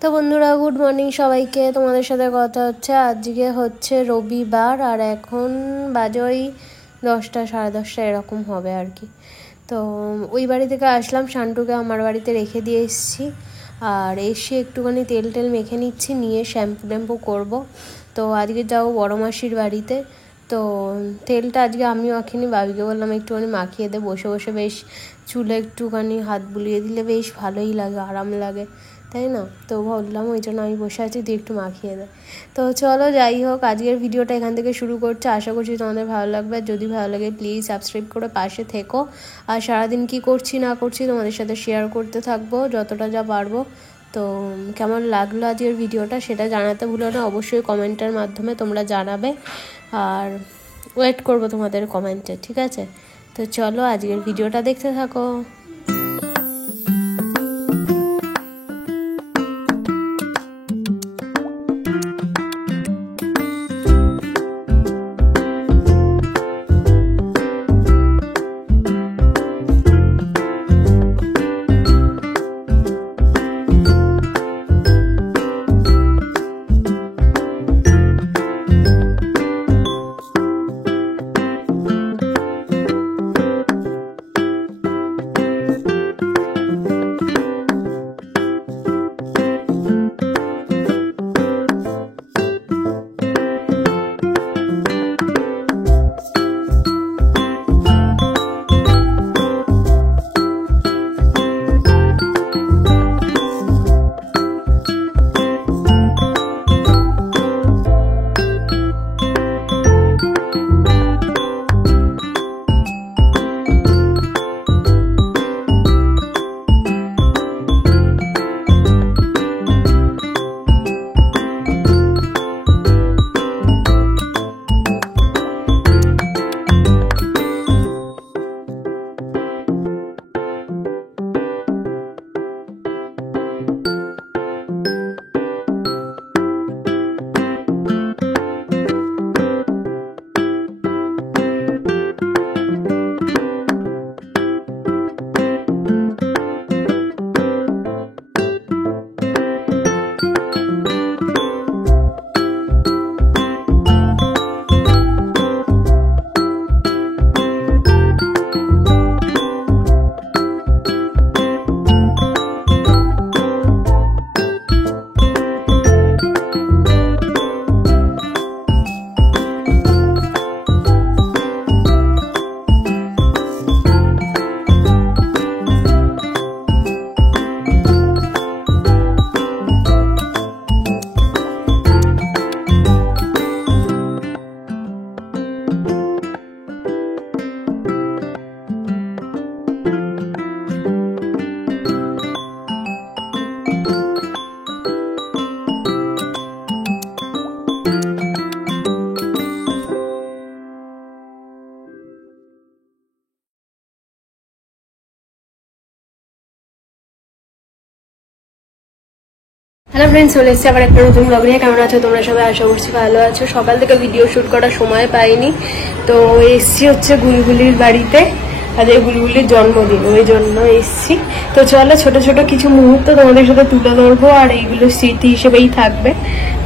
তো বন্ধুরা good morning সবাইকে। তোমাদের সাথে কথা হচ্ছে আজকে হচ্ছে রবিবার আর এখন বাজে ওই 10টা সাড়ে 10টা এরকম হবে আর কি। তো ওই বাড়ি থেকে আসলাম, শান্টুকে আমার বাড়িতে রেখে দিয়ে এসেছি আর এসে একটুখানি তেল টেল মেখে নিচ্ছি, নিয়ে শ্যাম্পু ট্যাম্পু করবো। তো আজকে যাবো বড় মাসির বাড়িতে। তো তেলটা আজকে আমিও মাখিনি, বাবিকে বললাম একটুখানি মাখিয়ে দে, বসে বসে বেশ চুলে একটুখানি হাত বুলিয়ে দিলে বেশ ভালোই লাগে, আরাম লাগে, তাই না? তো ভাবলাম ওই জন্য আমি বসে আছি, দিয়ে একটু মাখিয়ে দেয়। তো চলো যাই হোক, আজকের ভিডিওটা এখান থেকে শুরু করছে। আশা করছি তোমাদের ভালো লাগবে, আর যদি ভালো লাগে প্লিজ সাবস্ক্রাইব করে পাশে থেকো। আর সারাদিন কি করছি না করছি তোমাদের সাথে শেয়ার করতে থাকবো যতটা যা পারবো। তো কেমন লাগলো আজকের ভিডিওটা সেটা জানাতে ভুলো না, অবশ্যই কমেন্টের মাধ্যমে তোমরা জানাবে, আর ওয়েট করবো তোমাদের কমেন্টে, ঠিক আছে? তো চলো আজকের ভিডিওটা দেখতে থাকো। হ্যালো ফ্রেন্ডস, চলে এসেছি আবার একটা নতুন ব্লগ নিয়ে। কেমন আছো তোমরা সবাই? আশা করছি ভালো আছো। সকাল থেকে ভিডিও শুট করার সময় পাইনি, তো এসছি হচ্ছে গুলগুলির বাড়িতে। আজকে গুলগুলির জন্মদিন, ওই জন্য এসছি। তো চলো ছোট ছোট কিছু মুহূর্ত তোমাদের সাথে তুলে ধরবো, আর এইগুলো স্মৃতি হিসেবেই থাকবে।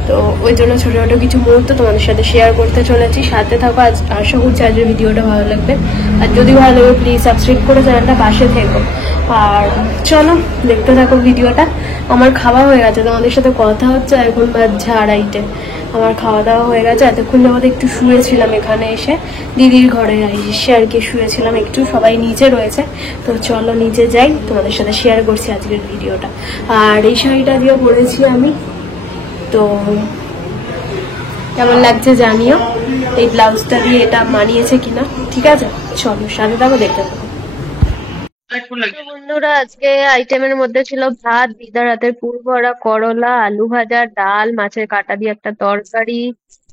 তো ওই জন্য ছোট ছোট কিছু মুহূর্ত তোমাদের সাথে শেয়ার করতে চলেছি, সাথে থাকো। আশা করছি আজকের ভিডিওটা ভালো লাগবে, আর যদি ভালো লাগে প্লিজ সাবস্ক্রাইব করে চ্যানেলটা পাশে থেকো। আর চলো দেখতে থাকো ভিডিওটা। আমার খাওয়া হয়ে গেছে, তোমাদের সাথে কথা হচ্ছে, এখন বাজছে 2:30। আমার খাওয়া দাওয়া হয়ে গেছে। এতক্ষণ যাবত একটু শুয়েছিলাম, এখানে এসে দিদির ঘরে এসে আর কি শুয়েছিলাম একটু, সবাই নিচে রয়েছে। তো চলো নিচে যাই, তোমাদের সাথে শেয়ার করছি আজকের ভিডিওটা। আর এই শাড়িটা দিয়ে পরেছি আমি, তো কেমন লাগছে জানিও। এই ব্লাউজটা দিয়ে এটা মানিয়েছে কিনা, ঠিক আছে? চলো সাথে থাকো, দেখতে থাকো। বন্ধুরা আজকে আইটেমের মধ্যে ছিল ভাত, দিদার হাতের পুর ভরা করলা, আলু ভাজা, ডাল, মাছের কাঁটা দিয়ে একটা তরকারি,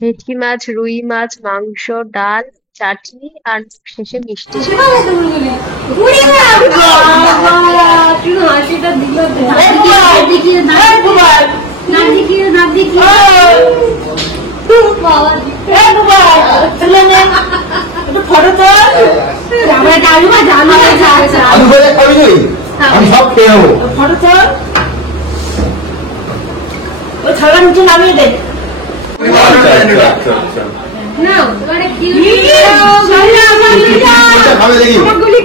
ভেটকি মাছ, রুই মাছ, মাংস, ডাল, চাটনি, আর শেষে মিষ্টি। ছাড়া নিচে নামিয়ে দে।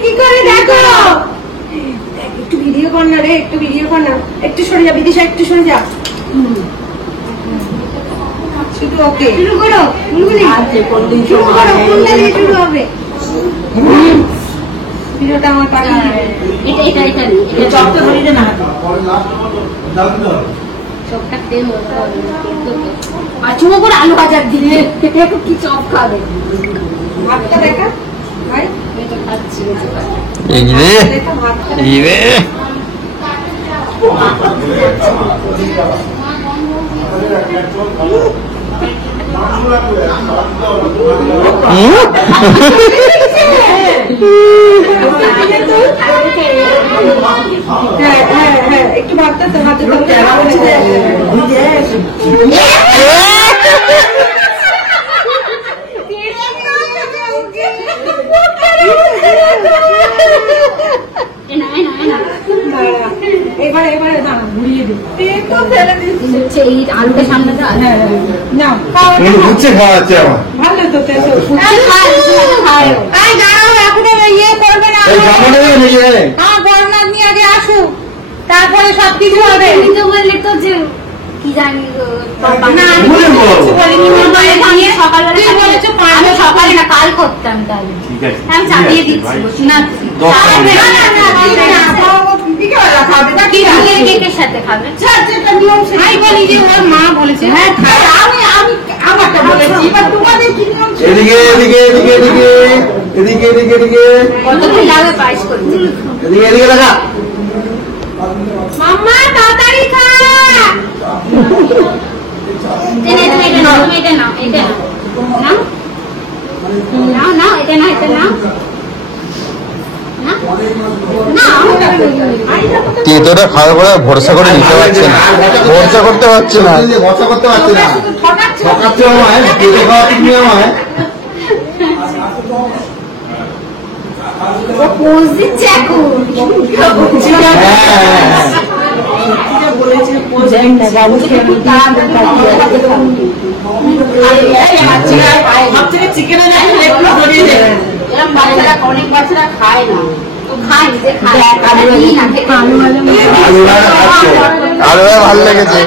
কি করে দেখো, একটু ভিডিও কর না রে, একটু ভিডিও কর না, একটু সরে যা বিদিশা, একটু সরে যা। শুধু ওকে শুরু করো, শুরু হবে ভিডিওটা। আমার পাখি চপটা ধরিয়ে দে না, চুমো করে আলু ভাজার দিলে কি চপ খাবে। ভাতটা দেখা ভাই, খাচ্ছি একটু ভাবতে তো হাতে এবারে ঘুরিয়ে দিচ্ছে এই আলুটা সামনে না হচ্ছে খাওয়াচ্ছে আমার ভালো তো ইয়ে করবে না, গরনাথ নিয়ে আগে আসুক তারপরে সবকিছু হবে। তো বললে তো যে কি জানি সকালে না কাল করতাম, তাহলে আমি চালিয়ে দিচ্ছি না কেকের সাথে খাবে। মা বলেছে হ্যাঁ আমি আমারটা বলেছি, এদিকে এদিকে এদিকে এদিকে এদিকে এদিকে এদিকে কতক্ষণ লাগবে পায়েস করতে, এদিকে এদিকে লাগা মাম্মা তাড়াতাড়ি খা। এটা নাও এটা নাও এটা নাও নাও নাও এটা নাও এটা নাও। তেতোটা খাওয়ার পরে ভরসা করে নিতে পারছে না, ভরসা করতে পারছে না, ভরসা করতে পারছে না, ঠকাচ্ছে আমায়, তেতো খাওয়াতে নিয়ে আমায় পোজ দিচ্ছে এখন। অনেক বাচ্চারা খায় না, আলু ভালো লেগেছে,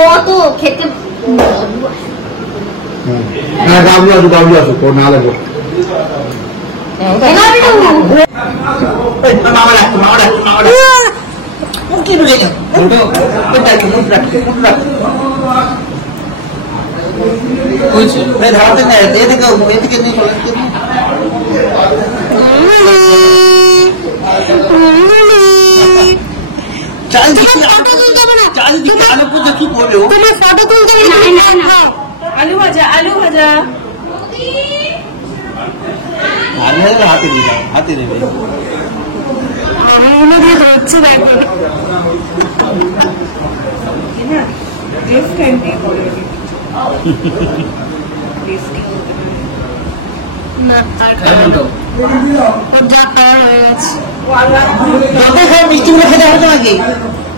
ও তো খেতে গাবলু আসুক, গাবলু আসুক, ওর না লাগবে। আলু ভাজা আলু ভাজা হাতে দিলাম, হাতে নেবে দিয়ে ধরছে দেখো মিষ্টিগুলো খেতে হবে নাকি?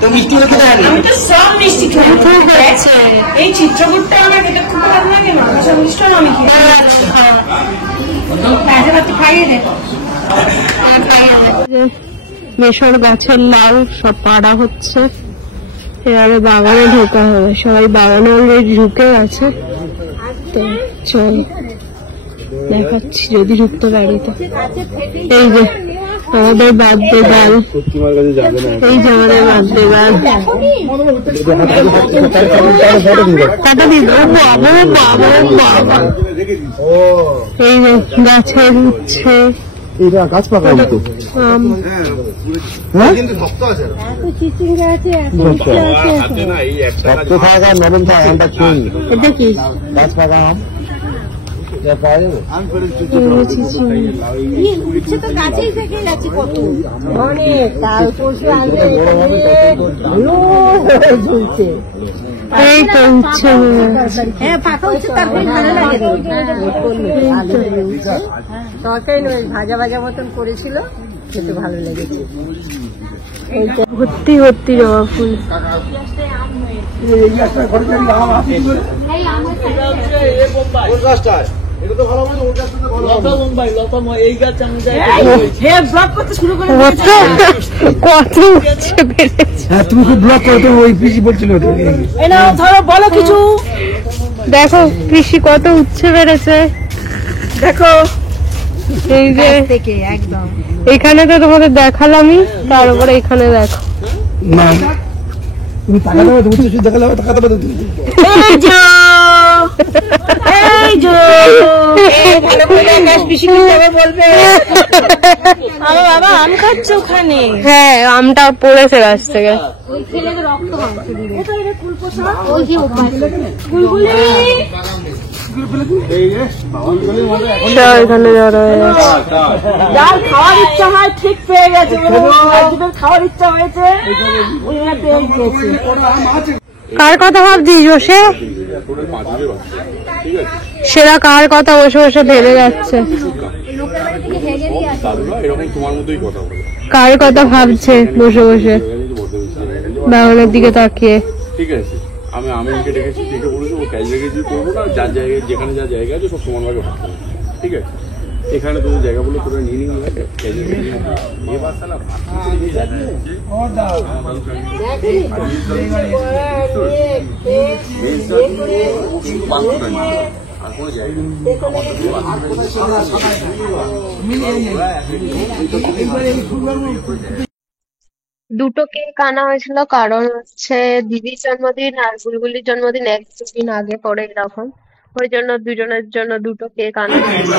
তো মিষ্টিগুলো খেতে হবে, আমি তো সব মিষ্টি খাই। এই চিত্রকূটটা আমার খেতে খুব ভালো লাগে না, সব মিষ্টি আমি মেশর গাছের লাউ সব পাড়া হচ্ছে, এবারে বাগানে ঢোকা হবে, সবাই বাগানে অলরেডি ঢুকে গেছে। তো চল দেখাচ্ছি যদি ঢুকতে পারি তো। এই যে আমাদের বার্থডে গার্ল, এই যে আমাদের বার্থডে গার্ল, কটা দিন বাবা বাবা বাবা। এই যে গাছের উচ্ছে, এটা গাছ পাকা তো নরম থাকা এটা কি গাছ পাকা আম অনেক কাল পরশু আনতে এই তো উচ্ছে, হ্যাঁ পাকা উচ্ছে তারপরে ভালো লাগে। তরকারি নয়, ভাজা ভাজা মতন করেছিল, খেতে ভালো লেগেছে। ভর্তি ভর্তি জবা ফুল। কত উচ্ছে বেড়েছে। তুমি খুব ব্লগ করো, তো ওই পিসি বলছিল ধরো বলো কিছু। দেখো পিসি কত উচ্ছে বেড়েছে দেখো। এই যে একদম এখানে তো তোমাদের দেখালামই, তার উপরে এখানে দেখো। না তুমি তাকাতে হবে, তুমি শুধু দেখালে হবে, তাকাতে হবে। বাবা আম খাচ্ছে ওখানে। হ্যাঁ আমটা পড়েছে গাছ থেকে। এখানে জড়ো হয়ে গেছে। যার খাওয়ার ইচ্ছা হয় ঠিক পেয়ে গেছে, খাওয়ার ইচ্ছা হয়েছে পেয়ে গেছে। কার কথা ভাবছিস বসে? সেরা কার কথা বসে বসে ভেবে যাচ্ছে। কার কথা ভাবছে বসে বসে বাগানের দিকে তাকিয়ে? ঠিক আছে, আমি আমিনকে ডেকেছি, ডেকে বলেছি ও ক্যাশ রেখেছি করবো না, যার জায়গায় যেখানে যা জায়গা আছে সব সমানভাবে ভাগ করবো। ঠিক আছে, এখানে তোদের জায়গাগুলো তোরা নিয়ে নিয়ে আর কোনো জায়গা দুটো কেক আনা হয়েছিল, কারণ হচ্ছে দিদির জন্মদিন আর বুলবুলির জন্মদিন এক দুদিন আগে পরে এরকম, ওই জন্য দুজনের জন্য দুটো কেক আনা হয়েছে।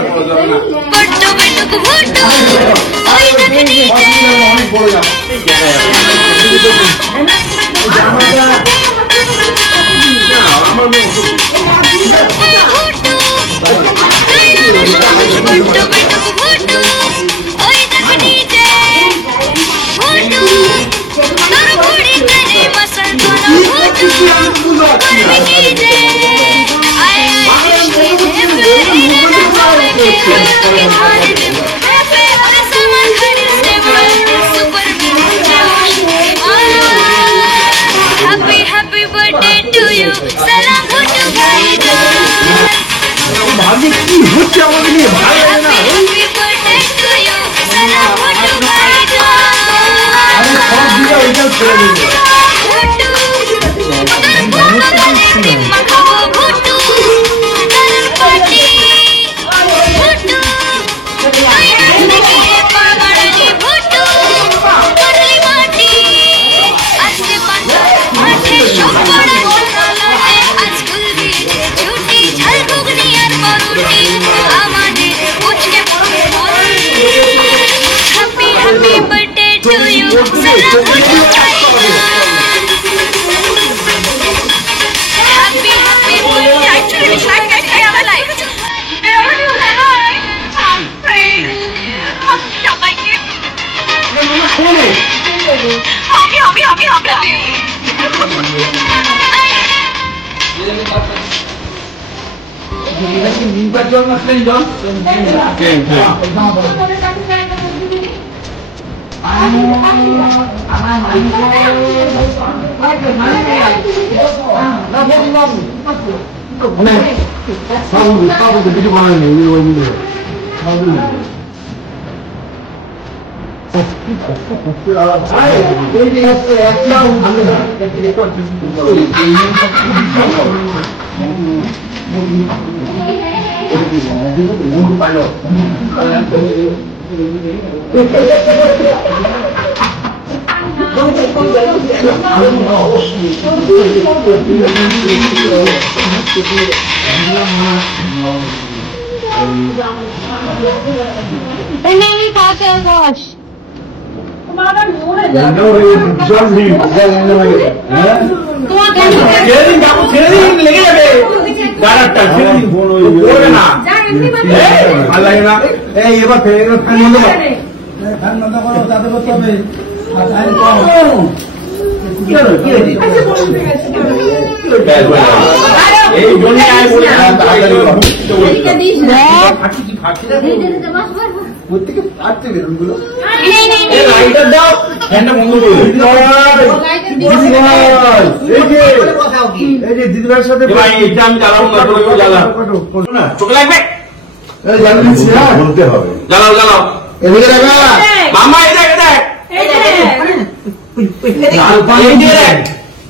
Happy birthday to you. Salam bhutu bhaijan. Happy birthday to you. Salam bhutu bhaijan. Happy birthday to you. Salam bhutu bhaijan. Happy birthday. Actually, we should get to our life. এবার fan বন্ধ করো, যাতে করতে হবে। এই জন্য প্রত্যেকে পাচ্ছে বেলুনগুলো। লাইটার দাও, ফ্যানটা বন্ধ করে এই যে দিদিভাইয়ের সাথে ভাই এটা আমি জ্বালাবো না, তোকে জ্বালা চোখে লাগবে, বলতে হবে। জ্বালাও জ্বালাও। এদিকে দেখা মামা এই দেখ দেখ, লাল পান দেখ,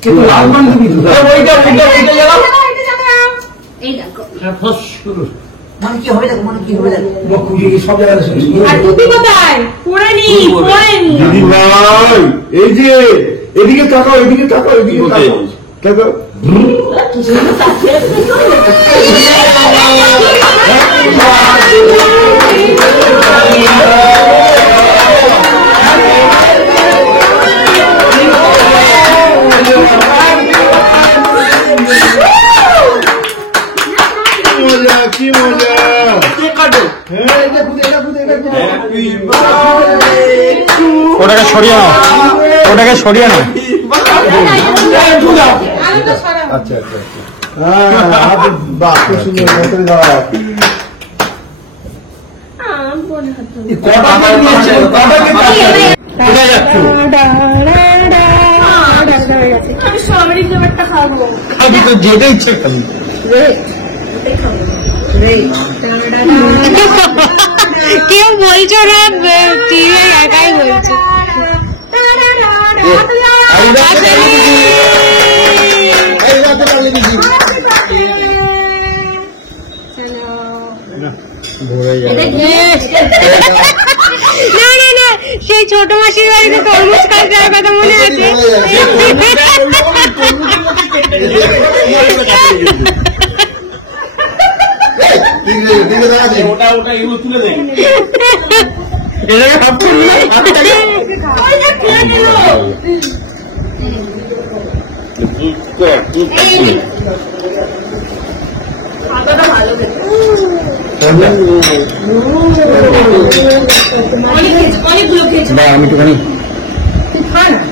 কিন্তু লাল পান তুমি ওইটা জ্বালাও। এই দেখো মানে কি হবে দেখো, মানে কি হবে দেখো। সব জায়গায় আর তুমি কোথায়? পড়ে নি। দিদি ভাই এই যে এদিকে তাকাও, এদিকে তাকাও, এদিকে তাকাও, তাকাও। মজা, কি মজা। হ্যাঁ, এটা খুদে, এটা খুদে, এটা খুদে। ওটাকে সরিয়ে নাও, ওটাকে সরিয়ে নাও। আচ্ছা আচ্ছা আচ্ছা। হ্যাঁ, বাহ, খুব সুন্দর, ভেতরে দাও। কোথায় যাচ্ছ? আমি স্ট্রবেরি ফ্লেভারটা খাবো। আমি তো যেতে ইচ্ছে খালি। কেউ বলছো না, টিভি একাই বলছে। না না না, সেই ছোট মাসির বাড়িতে তরমুজ খাওয়ার যাওয়ার কথা মনে আছে? ওটা এগুলো তুলে দেখ। এটাকে হাফ করবি না? অনেকগুলো খেয়েছি। না আমি একটুখানি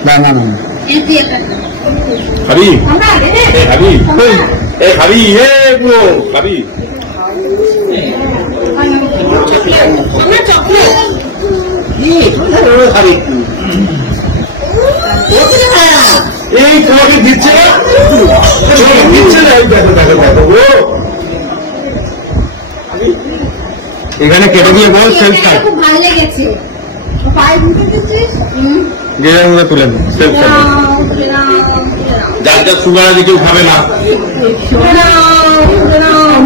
না না না খাবি খাবি খাবি হে গো খাবি। এই তোমাকে দিচ্ছে না, তোমাকে দিচ্ছে না, এই দেখো দেখো দেখো গো। এখানে কেটে দিয়ে বল সেলফ সাইড খুব ভালো লেগেছে পায়ে ধুতে দিচ্ছিস যে মধ্যে তুলে দিন সেলফ সাইড। যার যার সুগার আছে কেউ খাবে না। না